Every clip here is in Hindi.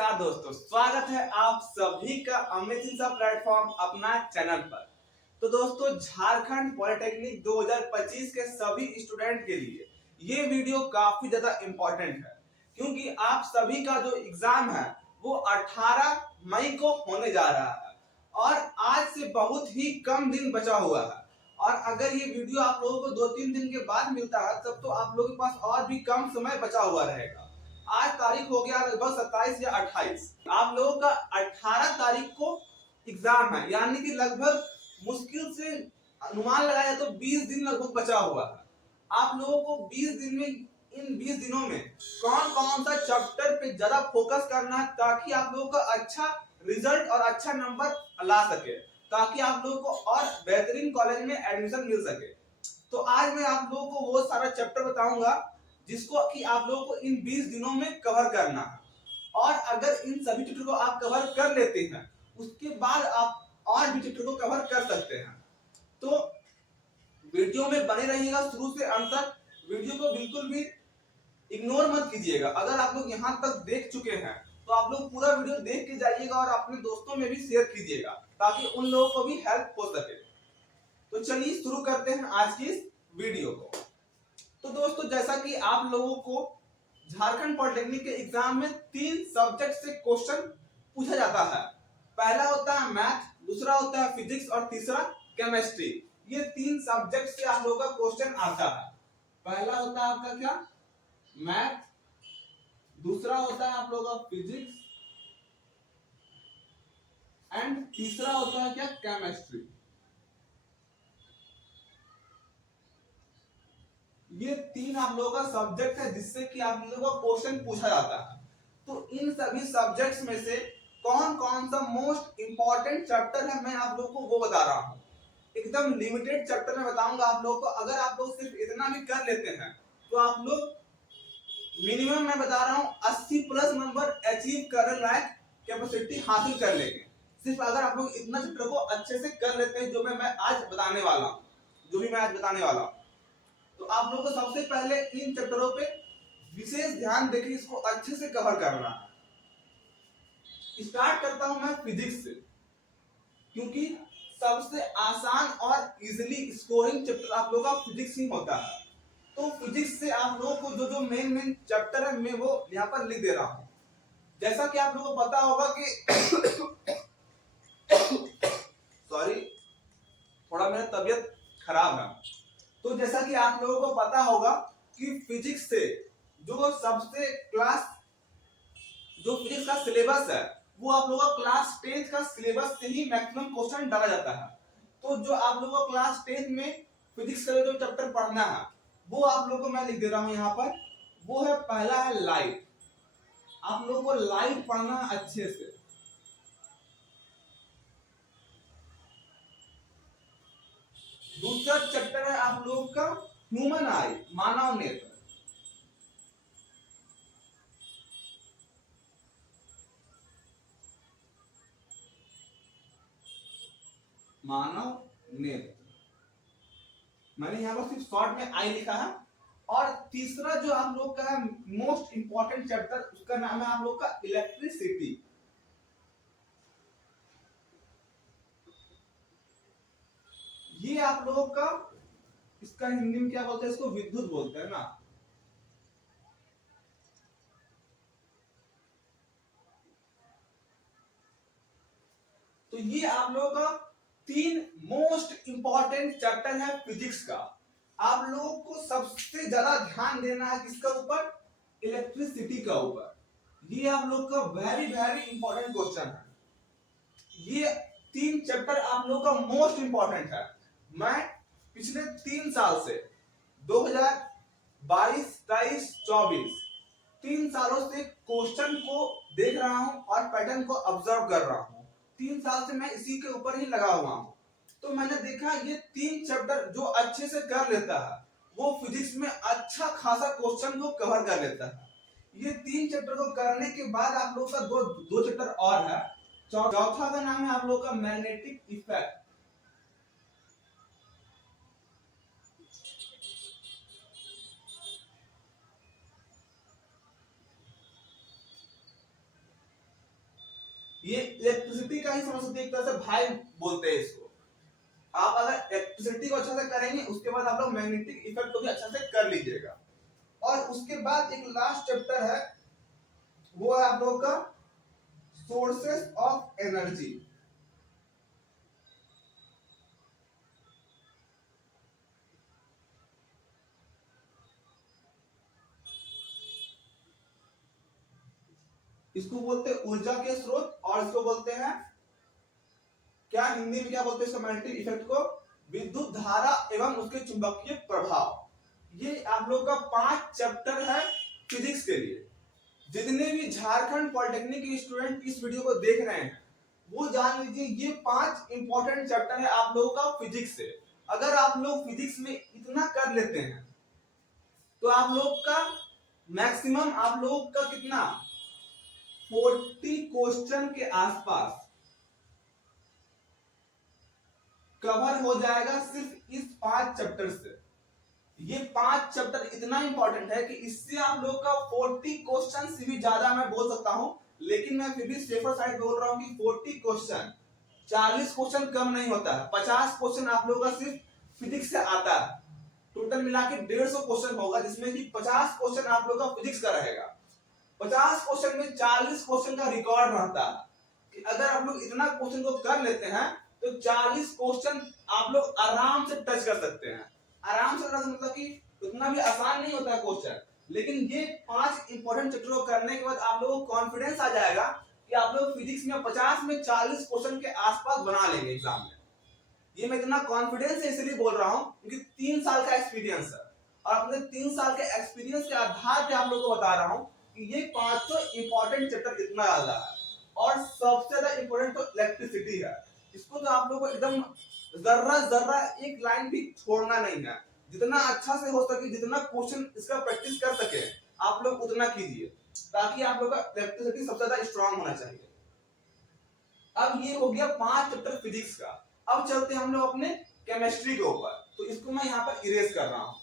नमस्कार दोस्तों, स्वागत है आप सभी का अमेजिंग सा प्लेटफॉर्म अपना चैनल पर। तो दोस्तों, झारखंड पॉलिटेक्निक 2025 के सभी स्टूडेंट के लिए ये वीडियो काफी ज्यादा इम्पोर्टेंट है, क्योंकि आप सभी का जो एग्जाम है वो 18 मई को होने जा रहा है और आज से बहुत ही कम दिन बचा हुआ है। और अगर ये वीडियो आप लोगों को 2-3 दिन के बाद मिलता है तब तो आप लोगों के पास और भी कम समय बचा हुआ रहेगा। आज तारीख हो गया लगभग 27 या 28। आप लोगों का 18 तारीख को एग्जाम है, यानी कि लगभग मुश्किल से अनुमान लगाया तो 20 दिन लगभग बचा हुआ है। आप लोगों को 20 दिन में, इन 20 दिनों में कौन कौन सा चैप्टर पे ज्यादा फोकस करना है ताकि आप लोगों का अच्छा रिजल्ट और अच्छा नंबर ला सके, ताकि आप लोगों को और बेहतरीन कॉलेज में एडमिशन मिल सके। तो आज मैं आप लोगों को वो सारा चैप्टर बताऊंगा जिसको कि आप लोगों को इन 20 दिनों में कवर करना है। और अगर इन सभी चैप्टर को आप कवर कर लेते हैं उसके बाद आप और भी चैप्टर को कवर कर सकते हैं। तो वीडियो में बने रहिएगा शुरू से अंत तक। वीडियो को बिल्कुल भी इग्नोर मत कीजिएगा। अगर आप लोग यहाँ तक देख चुके हैं तो आप लोग पूरा वीडियो देख के जाइएगा और अपने दोस्तों में भी शेयर कीजिएगा ताकि उन लोगों को भी हेल्प हो सके। तो चलिए शुरू करते हैं आज की इस वीडियो को। तो दोस्तों, जैसा कि आप लोगों को झारखंड पॉलिटेक्निक के एग्जाम में 3 सब्जेक्ट से क्वेश्चन पूछा जाता है। पहला होता है मैथ, दूसरा होता है फिजिक्स और तीसरा केमिस्ट्री। ये 3 सब्जेक्ट से आप लोगों का क्वेश्चन आता है। पहला होता है आपका क्या, मैथ, दूसरा होता है आप लोगों का फिजिक्स एंड तीसरा होता है क्या, केमिस्ट्री। ये 3 आप लोगों का सब्जेक्ट है जिससे कि आप लोगों का क्वेश्चन पूछा जाता है। तो इन सभी सब्जेक्ट्स में से कौन कौन सा मोस्ट इंपॉर्टेंट चैप्टर है मैं आप लोगों को वो बता रहा हूँ। एकदम लिमिटेड चैप्टर में बताऊंगा आप लोगों को। अगर आप लोग सिर्फ इतना भी कर लेते हैं तो आप लोग मिनिमम मैं बता रहा हूँ 80 प्लस नंबर अचीव करने लायक कैपेसिटी हासिल कर लेंगे। सिर्फ अगर आप लोग इतना चैप्टर को अच्छे से कर लेते हैं जो मैं आज बताने वाला हूँ, तो आप लोगों को सबसे पहले इन चैप्टरों पे विशेष ध्यान देकर इसको अच्छे से कवर करना है। स्टार्ट करता हूं मैं फिजिक्स से, क्योंकि सबसे आसान और इजीली स्कोरिंग चैप्टर आप लोगों का फिजिक्स ही होता है। तो फिजिक्स से आप लोगों को जो जो मेन चैप्टर है मैं वो यहाँ पर लिख दे रहा हूँ। जैसा कि आप लोगों को पता होगा कि सॉरी, थोड़ा मेरा तबियत खराब है। तो जैसा कि आप लोगों को पता होगा कि फिजिक्स से जो फिजिक्स का सिलेबस है वो आप लोगों का क्लास 10 का सिलेबस से ही मैक्सिमम क्वेश्चन डाला जाता है। तो जो आप लोगों को क्लास 10 में फिजिक्स का जो चैप्टर पढ़ना है वो आप लोगों को मैं लिख दे रहा हूं यहाँ पर। वो है, पहला है लाइट। आप लोगों को लाइट पढ़ना है अच्छे से। दूसरा चैप्टर है आप लोगों का ह्यूमन आई, मानव नेत्र। मानव नेत्र, मैंने यहाँ पर सिर्फ शॉर्ट में आई लिखा है। और तीसरा जो आप लोग का मोस्ट इंपॉर्टेंट चैप्टर, उसका नाम है आप लोग का इलेक्ट्रिसिटी। ये आप लोगों का, इसका हिंदी में क्या बोलते हैं, इसको विद्युत बोलते हैं ना। तो ये आप लोगों का 3 मोस्ट इंपॉर्टेंट चैप्टर है फिजिक्स का। आप लोगों को सबसे ज्यादा ध्यान देना है किसका ऊपर, इलेक्ट्रिसिटी का ऊपर। ये आप लोग का वेरी वेरी इंपॉर्टेंट क्वेश्चन है। ये 3 चैप्टर आप लोग का मोस्ट इंपॉर्टेंट है। मैं पिछले 3 साल से 2022, 23, 24 3 सालों से क्वेश्चन को देख रहा हूं और पैटर्न को ऑब्जर्व कर रहा हूं। 3 साल से मैं इसी के ऊपर ही लगा हुआ हूं। तो मैंने देखा ये 3 चैप्टर जो अच्छे से कर लेता है वो फिजिक्स में अच्छा खासा क्वेश्चन को कवर कर लेता है। ये 3 चैप्टर को करने के बाद आप लोग का दो चैप्टर और है। चौथा का नाम है आप लोग का मैग्नेटिक इफेक्ट। ये इलेक्ट्रिसिटी का ही समझ सकते हैं, एक तरह से भाई बोलते हैं इसको। आप अगर इलेक्ट्रिसिटी को अच्छा से करेंगे उसके बाद आप लोग मैग्नेटिक इफेक्ट को भी अच्छा से कर लीजिएगा। और उसके बाद एक लास्ट चैप्टर है, वो है आप लोगों का सोर्सेस ऑफ एनर्जी। इसको बोलते हैं ऊर्जा के स्रोत, और इसको बोलते हैं क्या, हिंदी में क्या बोलते हैं मैग्नेटिक इफेक्ट को, विद्युत धारा एवं उसके चुंबकीय प्रभाव। ये आप लोग का 5 चैप्टर है फिजिक्स के लिए। जितने भी झारखंड पॉलिटेक्निक के स्टूडेंट इस वीडियो को देख रहे हैं वो जान लीजिए ये 5 इंपॉर्टेंट चैप्टर है आप लोगों का फिजिक्स से। अगर आप लोग फिजिक्स में इतना कर लेते हैं तो आप लोग का मैक्सिमम आप लोग का कितना 40 क्वेश्चन के आसपास कवर हो जाएगा सिर्फ इस 5 चैप्टर से। ये 5 चैप्टर इतना इंपॉर्टेंट है कि इससे आप लोग का 40 क्वेश्चन से भी ज्यादा मैं बोल सकता हूं, लेकिन मैं फिर भी सेफर साइड बोल रहा हूं कि 40 क्वेश्चन, 40 क्वेश्चन कम नहीं होता है। 50 क्वेश्चन आप लोगों का सिर्फ फिजिक्स से आता है। टोटल मिला के 150 क्वेश्चन होगा, जिसमें कि 50 क्वेश्चन आप लोग का फिजिक्स का रहेगा। 50 क्वेश्चन में 40 क्वेश्चन का रिकॉर्ड रहता है कि अगर आप लोग इतना क्वेश्चन को कर लेते हैं तो 40 क्वेश्चन आप लोग आराम से टच कर सकते हैं। आराम से मतलब कि उतना भी आसान नहीं होता है क्वेश्चन, लेकिन ये 5 इंपॉर्टेंट चैप्टर को करने के बाद आप लोगों को कॉन्फिडेंस आ जाएगा कि आप लोग फिजिक्स में 50 में 40 क्वेश्चन के आसपास बना लेंगे एग्जाम में। ये मैं इतना कॉन्फिडेंस है इसलिए बोल रहा हूं क्योंकि 3 साल का एक्सपीरियंस है, और अपने 3 साल के एक्सपीरियंस के आधार पे आप लोगों को बता रहा हूं कि ये 5 इंपॉर्टेंट चैप्टर इतना ज्यादा है। और सबसे ज्यादा इंपॉर्टेंट तो इलेक्ट्रिसिटी है। इसको तो आप लोगों को एकदम जर्रा जर्रा एक लाइन भी छोड़ना नहीं है। जितना अच्छा से हो सके, जितना क्वेश्चन इसका प्रैक्टिस कर सके आप लोग उतना कीजिए, ताकि आप लोग का इलेक्ट्रिसिटी सबसे ज्यादा स्ट्रांग होना चाहिए। अब ये हो गया 5 चैप्टर फिजिक्स का। अब चलते हैं हम लोग अपने केमिस्ट्री के ऊपर, तो इसको मैं यहाँ पर इरेज कर रहा हूं।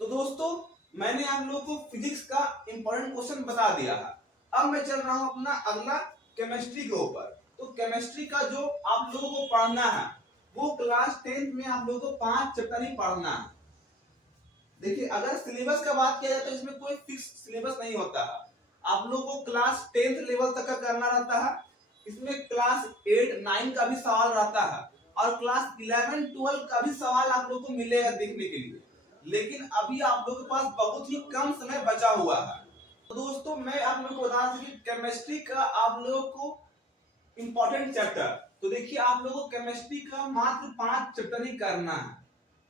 तो दोस्तों मैंने आप लोगों को फिजिक्स का इंपॉर्टेंट क्वेश्चन बता दिया है। अब मैं चल रहा हूं अपना अगला केमिस्ट्री के ऊपर। तो केमिस्ट्री का जो आप लोगों को पढ़ना है वो क्लास 10th में आप लोगों को 5 चैप्टर ही पढ़ना है। देखिए अगर सिलेबस का बात किया जाए तो इसमें कोई फिक्स सिलेबस नहीं होता है। आप लोगों को क्लास 10th लेवल तक का करना रहता है। इसमें क्लास 8 9 का भी सवाल रहता है, और क्लास 11 12 का भी सवाल आप लोगों को मिलेगा देखने के लिए। लेकिन अभी आप लोगों के पास बहुत ही कम समय बचा हुआ है। तो दोस्तों मैं आप लोगों को बता दूं कि केमिस्ट्री का आप लोगों को इंपॉर्टेंट चैप्टर, तो देखिए आप लोगों को केमिस्ट्री का मात्र 5 चैप्टर ही करना है।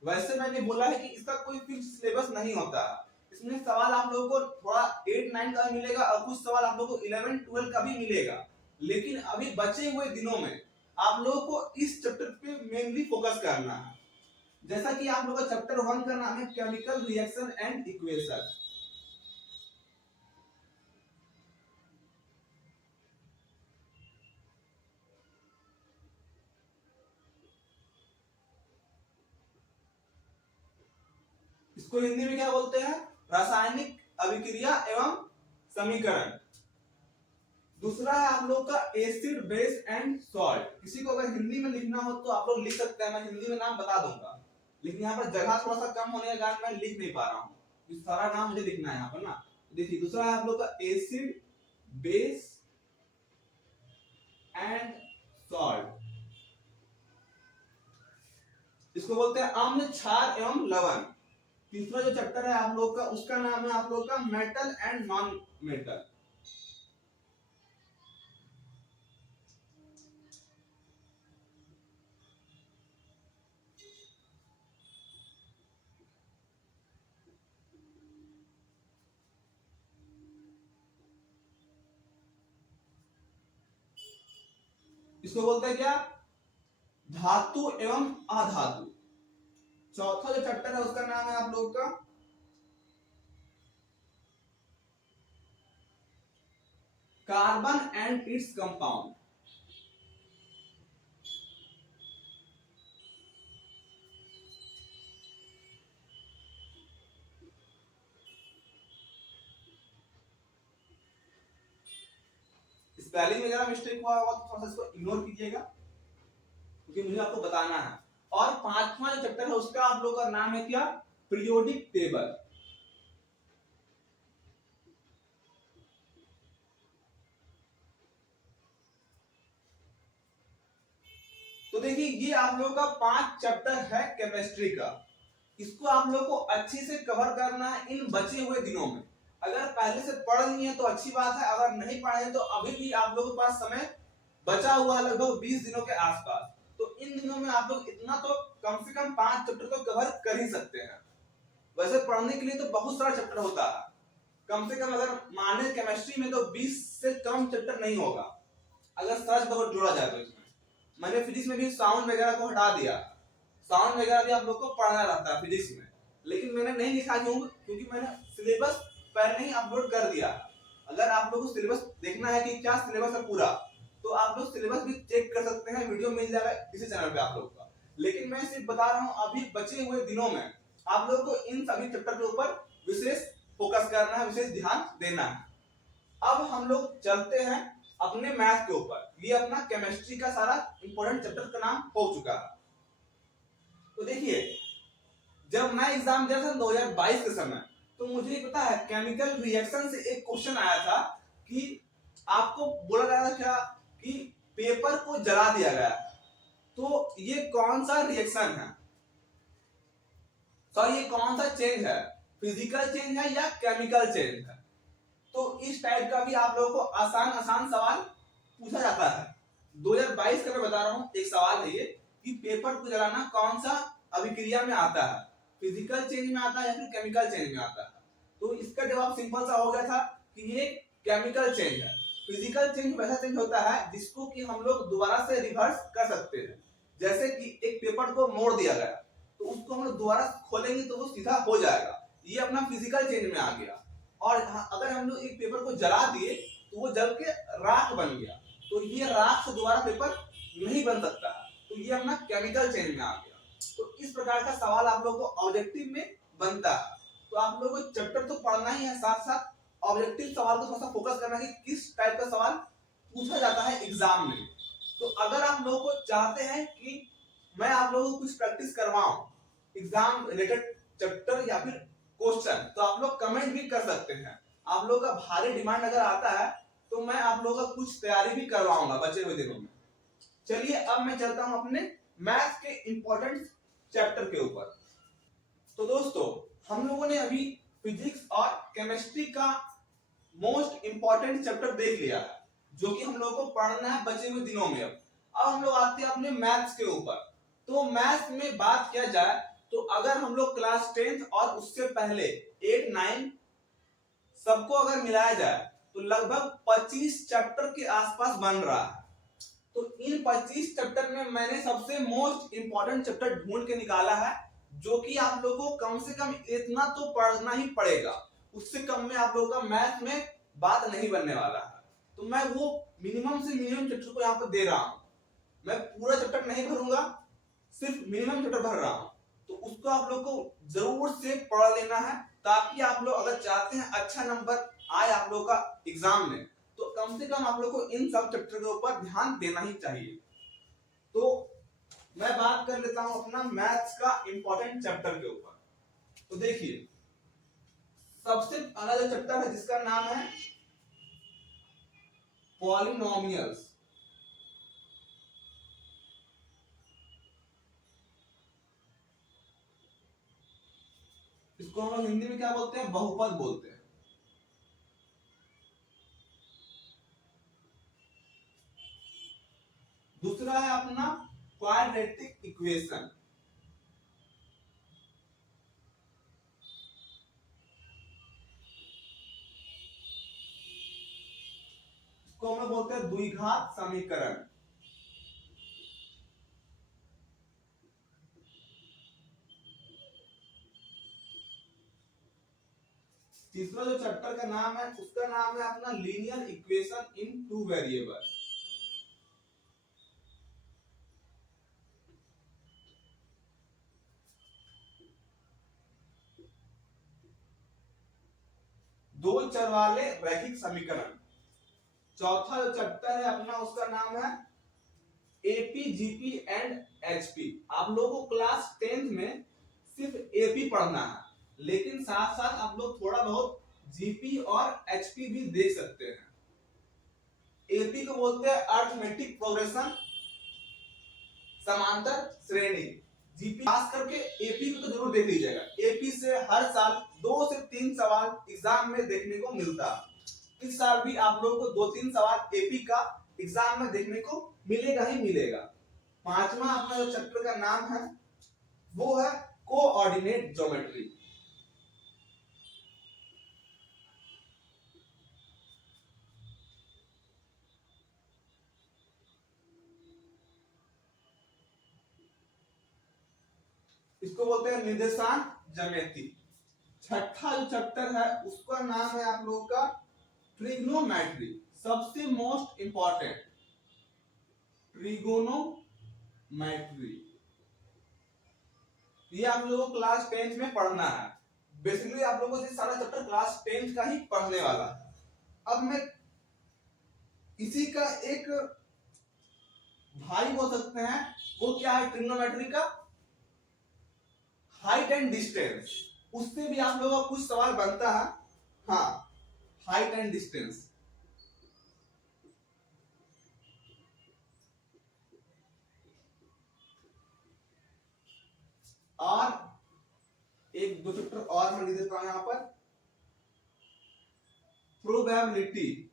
वैसे मैंने बोला है कि इसका कोई फिक्स सिलेबस नहीं होता। इसमें सवाल आप लोगों को थोड़ा 8 9 का भी मिलेगा, और कुछ सवाल आप लोगों को 11 12 का भी मिलेगा। लेकिन अभी बचे हुए दिनों में आप लोगों को इस चैप्टर पे मेनली फोकस करना है। जैसा कि आप लोगों का चैप्टर 1 का नाम है केमिकल रिएक्शन एंड इक्वेशन। इसको हिंदी में क्या बोलते हैं, रासायनिक अभिक्रिया एवं समीकरण। दूसरा है आप लोग का एसिड बेस एंड सॉल्ट। किसी को अगर हिंदी में लिखना हो तो आप लोग लिख सकते हैं, मैं हिंदी में नाम बता दूंगा, लेकिन यहाँ पर जगह थोड़ा सा कम होने के कारण मैं लिख नहीं पा रहा हूँ। सारा नाम मुझे लिखना है यहाँ पर ना। देखिए दूसरा है आप लोग का एसिड बेस एंड सॉल्ट। इसको बोलते हैं अम्ल क्षार एवं लवण। तीसरा जो चैप्टर है आप लोग का उसका नाम है आप लोग का मेटल एंड नॉन मेटल। इसको बोलते हैं क्या, धातु एवं अधातु। चौथा जो चैप्टर है उसका नाम है आप लोग का carbon and its compound. Spelling में जरा मिस्टेक हुआ होगा तो थोड़ा सा इसको इग्नोर कीजिएगा, क्योंकि मुझे आपको बताना है। और पांचवा जो चैप्टर है उसका आप लोगों का नाम है क्या, पीरियोडिक टेबल। तो देखिए ये आप लोगों का 5 चैप्टर है केमिस्ट्री का, इसको आप लोगों को अच्छे से कवर करना है इन बचे हुए दिनों में। अगर पहले से पढ़ लिए हैं तो अच्छी बात है, अगर नहीं पढ़े हैं तो अभी भी आप लोगों के पास समय बचा हुआ है लगभग 20 दिनों के आसपास। तो इन दिनों में आप लोग इतना तो कम से कम 5 चैप्टर तो कवर कर ही सकते हैं। वैसे पढ़ने के लिए तो बहुत सारा चैप्टर होता है, कम से कम अगर माने केमिस्ट्री में तो 20 से कम चैप्टर नहीं होगा अगर सर्च बहुत जोड़ा जाए तो। इसमें मैंने फिजिक्स में भी साउंड वगैरह को हटा दिया, साउंड वगैरह भी आप लोग को पढ़ना रहता है फिजिक्स में, लेकिन मैंने नहीं लिखा क्योंकि मैंने सिलेबस पहले ही अपलोड कर दिया। अगर आप लोगों को सिलेबस देखना है कि क्या सिलेबस है पूरा, तो आप लोग सिलेबस भी चेक कर सकते हैं, वीडियो मिल जाएगा इसी चैनल पे आप लोग का। लेकिन मैं सिर्फ बता रहा हूँ अभी बचे हुए दिनों में आप लोगों को इन सभी चैप्टर के ऊपर विशेष फोकस करना है, विशेष ध्यान देना है। अब हम लोग चलते हैं अपने मैथ के ऊपर। ये अपना केमिस्ट्री का सारा इंपॉर्टेंट चैप्टर का नाम हो चुका है। तो देखिए जब मैं एग्जाम दिया था 2022 के समय, तो मुझे पता है केमिकल रिएक्शन से एक क्वेश्चन आया था कि आपको बोला गया था क्या कि पेपर को जला दिया गया, तो ये कौन सा रिएक्शन है, सॉरी ये कौन सा चेंज है, फिजिकल चेंज है या केमिकल चेंज है। तो इस टाइप का भी आप लोगों को आसान आसान सवाल पूछा जाता है। 2022 का मैं बता रहा हूँ एक सवाल है ये कि पेपर को जलाना कौन सा अभिक्रिया में आता है, फिजिकल चेंज में आता है या फिर केमिकल चेंज में आता है। तो इसका जवाब सिंपल सा हो गया था कि ये केमिकल चेंज है। फिजिकल चेंज वैसा चेंज होता है जिसको कि हम लोग दोबारा से रिवर्स कर सकते हैं। जैसे कि एक पेपर को मोड़ दिया गया तो उसको हम लोग दोबारा खोलेंगे तो वो सीधा हो जाएगा, ये अपना फिजिकल चेंज में आ गया। और अगर हम लोग एक पेपर को जला दिए तो वो जल के राख बन गया, तो ये राख से दोबारा पेपर नहीं बन सकता है, तो ये अपना केमिकल चेंज में आ गया। तो इस प्रकार का सवाल आप लोगों को ऑब्जेक्टिव में बनता है। तो आप लोगों को चैप्टर तो पढ़ना ही है, साथ साथ ऑब्जेक्टिव सवाल को थोड़ा सा फोकस करना है कि किस टाइप का सवाल पूछा जाता है एग्जाम में। तो अगर आप लोगों को चाहते हैं कि मैं आप लोगों को कुछ प्रैक्टिस करवाऊं एग्जाम रिलेटेड चैप्टर या फिर क्वेश्चन, तो आप लोग कमेंट भी कर सकते हैं। आप लोगों का भारी डिमांड अगर आता है तो मैं आप लोगों का कुछ तैयारी भी करवाऊंगा बचे हुए दिनों में। चलिए अब मैं चलता हूं अपने मैथ्स के इंपॉर्टेंट चैप्टर के ऊपर। तो दोस्तों हम लोगों ने अभी फिजिक्स और केमिस्ट्री का मोस्ट इंपॉर्टेंट चैप्टर देख लिया है, जो कि हम लोगों को पढ़ना है बचे हुए दिनों में। अब हम लोग आते हैं अपने मैथ्स के ऊपर। तो मैथ्स में बात किया जाए तो अगर हम लोग क्लास 10 और उससे पहले 8 9 सबको अगर मिलाया जाए तो लगभग 25 चैप्टर के आसपास बन रहा है। तो इन 25 चैप्टर में मैंने सबसे मोस्ट इंपॉर्टेंट चैप्टर ढूंढ के निकाला है, जो कि आप लोगों को कम से कम इतना तो पढ़ना ही पड़ेगा, उससे कम में आप लोगों का मैथ में बात नहीं बनने वाला है। तो मैं वो मिनिमम से मिनिमम चैप्टर को यहाँ पर दे रहा हूं। मैं पूरा चैप्टर नहीं भरूंगा, सिर्फ मिनिमम चैप्टर भर रहा हूं। तो उसको आप लोग को जरूर से पढ़ लेना है, ताकि आप लोग अगर चाहते हैं अच्छा नंबर आए आप लोग का एग्जाम में, तो कम से कम आप लोग को इन सब चैप्टर के ऊपर ध्यान देना ही चाहिए। तो मैं बात कर लेता हूं अपना मैथ्स का इंपॉर्टेंट चैप्टर के ऊपर। तो देखिए सबसे पहला जो चैप्टर है जिसका नाम है पॉलिनोमियल्स। इसको हम लोग हिंदी में क्या बोलते हैं, बहुपद बोलते हैं। दूसरा है अपना क्वाड्रेटिक इक्वेशन। इसको हम लोग बोलते हैं द्विघात समीकरण। तीसरा जो चैप्टर का नाम है उसका नाम है अपना linear equation in two variable. दो चर वाले रैखिक समीकरण। चौथा जो चैप्टर है अपना उसका नाम है एपी जीपी एंड एचपी। आप लोगों को क्लास 10th में सिर्फ एपी पढ़ना है, लेकिन साथ साथ आप लोग थोड़ा बहुत जीपी और एचपी भी देख सकते हैं। एपी को बोलते हैं अर्थमेटिक प्रोग्रेशन, समांतर श्रेणी। जीपी खास करके एपी को तो जरूर देख लीजिएगा। एपी से हर साल 2 से 3 सवाल एग्जाम में देखने को मिलता है। इस साल भी आप लोगों को 2-3 सवाल एपी का एग्जाम में देखने को मिलेगा ही मिलेगा। पांचवा अपना जो चैप्टर का नाम है वो है कोऑर्डिनेट ज्योमेट्री। इसको बोलते हैं निर्देशांक ज्यामिति। छठा जो चैप्टर है उसका नाम है आप लोगों का ट्रिग्नोमेट्री, सबसे मोस्ट इंपॉर्टेंट ट्रिगोनोमेट्री। ये आप लोगों को क्लास 10th में पढ़ना है। बेसिकली आप लोगों को ये सारा चैप्टर क्लास 10th का ही पढ़ने वाला है। अब मैं इसी का एक भाई बोल सकते हैं, वो क्या है ट्रिग्नोमेट्री का हाइट एंड डिस्टेंस। उससे भी आप लोगों का कुछ सवाल बनता है। हाँ, हाइट एंड डिस्टेंस। और एक दो चैप्टर और मैं लिख देता हूं यहां पर, प्रोबेबिलिटी।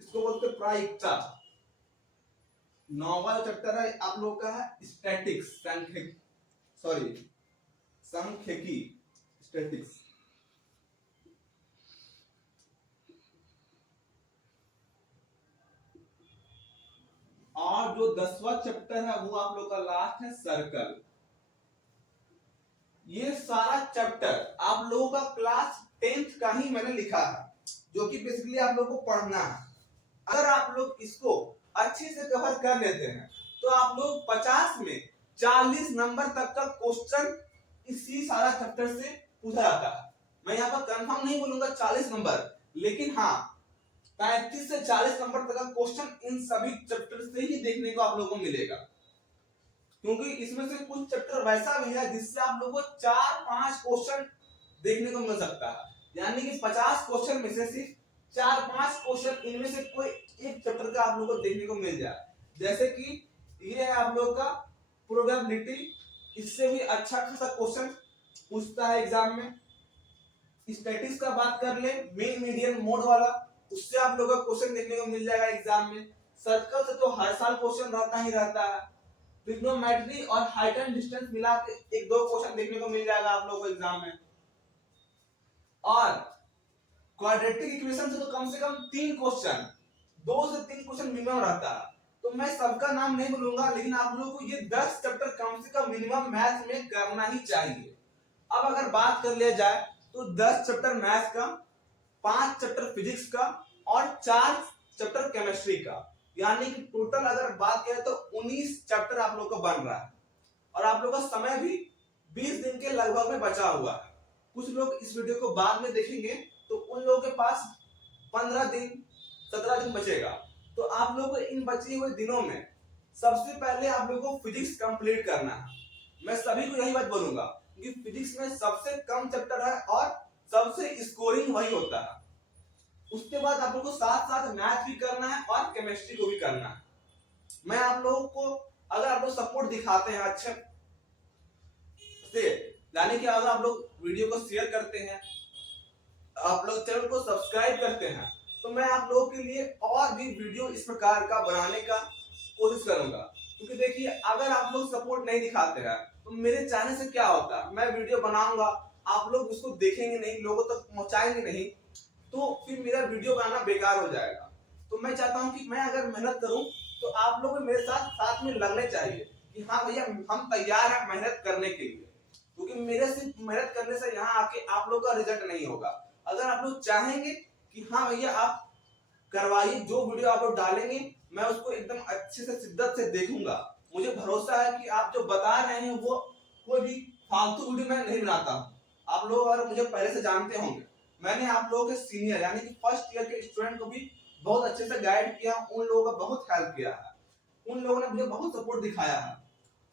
इसको बोलते हैं प्रायिकता। नौवां चैप्टर है आप लोग का है स्टैटिक्स, सांख्यिकी स्टैटिक्स। और जो 10वां चैप्टर है वो आप लोग का लास्ट है सर्कल। ये सारा चैप्टर आप लोगों का क्लास 10th का ही मैंने लिखा है, जो कि बेसिकली आप लोगों को पढ़ना है। अगर आप लोग इसको अच्छे से कवर कर लेते हैं तो आप लोग 50 में 40 नंबर तक का क्वेश्चन इसी सारा चैप्टर से पूछा जाता है। मैं यहाँ पर कंफर्म नहीं बोलूंगा 40 नंबर, लेकिन हाँ 35 से 40 नंबर तक का क्वेश्चन इन सभी चैप्टर से ही देखने को आप लोगों को मिलेगा। क्योंकि इसमें से कुछ चैप्टर वैसा भी है जिससे आप लोगों को 4-5 क्वेश्चन देखने को मिल सकता है। यानी कि 50 क्वेश्चन में से सिर्फ 4-5 क्वेश्चन इनमें से कोई एक चैप्टर का आप लोगों को देखने को मिल जाए। जैसे कि ये है आप लोगों का प्रोबेबिलिटी, इससे भी अच्छा खासा क्वेश्चन पूछता है एग्जाम में। स्टैटिस्टिक्स का बात कर ले, मीन मीडियन मोड वाला, उससे आप लोगों को क्वेश्चन देखने को मिल जाएगा एग्जाम में। सर्कल से तो हर साल क्वेश्चन रहता ही रहता है। ट्रिग्नोमेट्री और हाइट एंड डिस्टेंस मिला के 1-2 क्वेश्चन देखने को मिल जाएगा आप लोगों को एग्जाम में। और क्वाड्रेटिक इक्वेशन से तो कम से कम 3 क्वेश्चन, 2 से 3 क्वेश्चन मिनिमम रहता है। तो मैं सबका नाम नहीं बोलूंगा, लेकिन आप लोगों को ये 10 चैप्टर कम से कम मिनिमम मैथ में करना ही चाहिए। अब अगर बात कर लिया जाए तो 10 चैप्टर मैथ का, 5 चैप्टर फिजिक्स का और 4 चैप्टर केमिस्ट्री का, यानी कि टोटल अगर बात करें तो 19 चैप्टर आप लोग को बन रहा है। और आप लोग का समय भी 20 दिन के लगभग में बचा हुआ है। कुछ लोग इस वीडियो को बाद में देखेंगे तो उन लोगों के पास 15 दिन 17 दिन बचेगा। तो आप लोगों को इन बचे हुए दिनों में सबसे पहले आप लोगों को फिजिक्स कंप्लीट करना है। मैं सभी को यही बात बोलूंगा क्योंकि फिजिक्स में सबसे कम चैप्टर है और सबसे स्कोरिंग वही होता है। उसके बाद आप लोगों को साथ साथ मैथ भी करना है और केमिस्ट्री को भी करना है। मैं आप लोगों को, अगर आप लोग सपोर्ट दिखाते हैं अच्छे से, यानी कि अगर आप लोग वीडियो को शेयर करते हैं, आप लोग चैनल को सब्सक्राइब करते हैं, तो मैं आप लोगों के लिए और भी वीडियो इस प्रकार का बनाने का कोशिश करूंगा। क्योंकि देखिए अगर आप लोग सपोर्ट नहीं दिखाते हैं तो मेरे चैनल से क्या होता है, मैं वीडियो बनाऊंगा, आप लोग उसको देखेंगे नहीं, लोगों तक पहुंचाएंगे नहीं, तो फिर मेरा वीडियो बनाना बेकार हो जाएगा। तो मैं चाहता हूं कि मैं अगर मेहनत करूं तो आप लोग मेरे साथ साथ में लगने चाहिए कि हाँ भैया हम तैयार हैं मेहनत करने के लिए। क्योंकि मेरे से मेहनत करने से यहाँ आके आप लोग का रिजल्ट नहीं होगा। अगर आप लोग चाहेंगे कि हाँ भैया आप करवाइए, जो वीडियो आप लोग डालेंगे मैं उसको एकदम अच्छे से शिद्दत से देखूंगा। मुझे भरोसा है कि आप जो बता रहे हैं वो कोई भी फालतू वीडियो मैं नहीं बनाता हूँ। आप लोग अगर मुझे पहले से जानते होंगे, मैंने आप लोगों के सीनियर यानी कि फर्स्ट ईयर के स्टूडेंट को भी बहुत अच्छे से गाइड किया, उन लोगों का बहुत हेल्प किया है, उन लोगों ने मुझे बहुत सपोर्ट दिखाया है।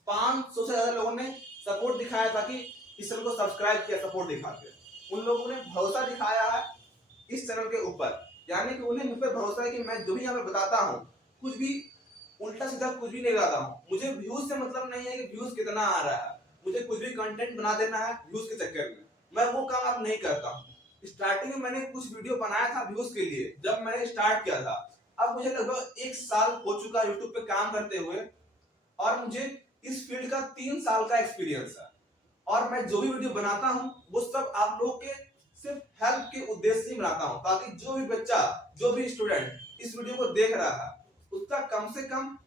500 से ज्यादा लोगों ने सपोर्ट दिखाया, ताकि इस चैनल को सब्सक्राइब किया सपोर्ट दिखा के। उन लोगों ने भरोसा दिखाया है इस चैनल के ऊपर, यानी कि उन्हें मुझ पर भरोसा है कि मैं जो भी यहाँ पे बताता हूँ कुछ भी उल्टा सीधा कुछ भी नहीं बताता हूँ। मुझे व्यूज से मतलब नहीं है कि व्यूज कितना आ रहा है, मुझे कुछ भी कंटेंट बना देना है व्यूज के चक्कर में, मैं वो काम अब नहीं करता हूँ। स्टार्टिंग में मैंने कुछ वीडियो बनाया था व्यूज के लिए, जब मैंने स्टार्ट किया था। अब मुझे लगभग 1 साल हो चुका यूट्यूब पे काम करते हुए, और मुझे इस फील्ड का 3 साल का एक्सपीरियंस है। और मैं जो भी वीडियो बनाता हूँ वो सब आप लोगों के सिर्फ हेल्प के उद्देश्य से बनाता हूँ, ताकि जो भी बच्चा, जो भी स्टूडेंट इस वीडियो को देख रहा है उसका कम से कम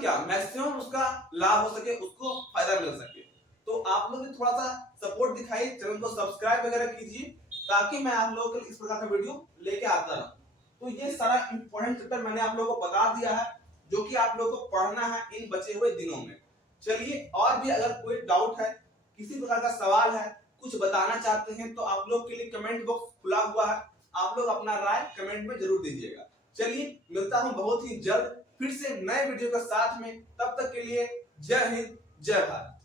क्या मैक्सिमम उसका लाभ हो सके, उसको फायदा मिल सके। तो आप लोग भी थोड़ा सा सपोर्ट दिखाइए, चैनल को सब्सक्राइब वगैरह कीजिए, ताकि मैं आप लोगों के लिए इस प्रकार का वीडियो लेके आता रहूं। तो ये सारा इंपॉर्टेंट चैप्टर मैंने आप लोगों को बता दिया है, जो कि आप लोगों को पढ़ना है इन बचे हुए दिनों में। चलिए, और भी अगर कोई डाउट है, किसी प्रकार का सवाल है, कुछ बताना चाहते हैं, तो आप लोग के लिए कमेंट बॉक्स खुला हुआ है, आप लोग अपना राय कमेंट में जरूर दीजिएगा। चलिए, मिलता हूं बहुत ही जल्द फिर से नए वीडियो के साथ में, तब तक के लिए जय हिंद जय भारत।